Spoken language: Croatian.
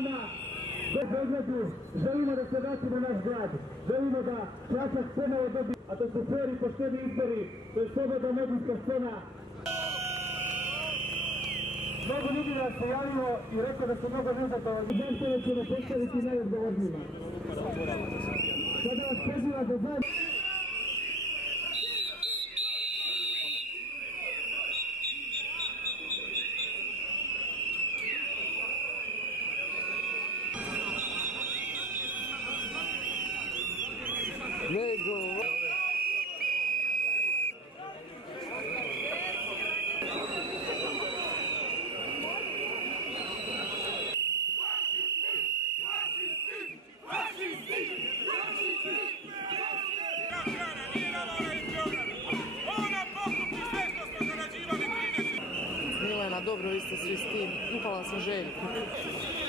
nama bez Beogradu, želimo da se vratimo naš grad, želimo da Čačak ponovo dobi, a to su fer i pošteni izbori, to je slobodna medijska scena. Mnogo ljudi nas se javilo i rekao da su mnogo nezadovoljni. Zašto ćemo postaviti najodgovornijima. Sada vas poziva da znam. Milena, dobro, vi ste svi s tim. Upala sam Željku.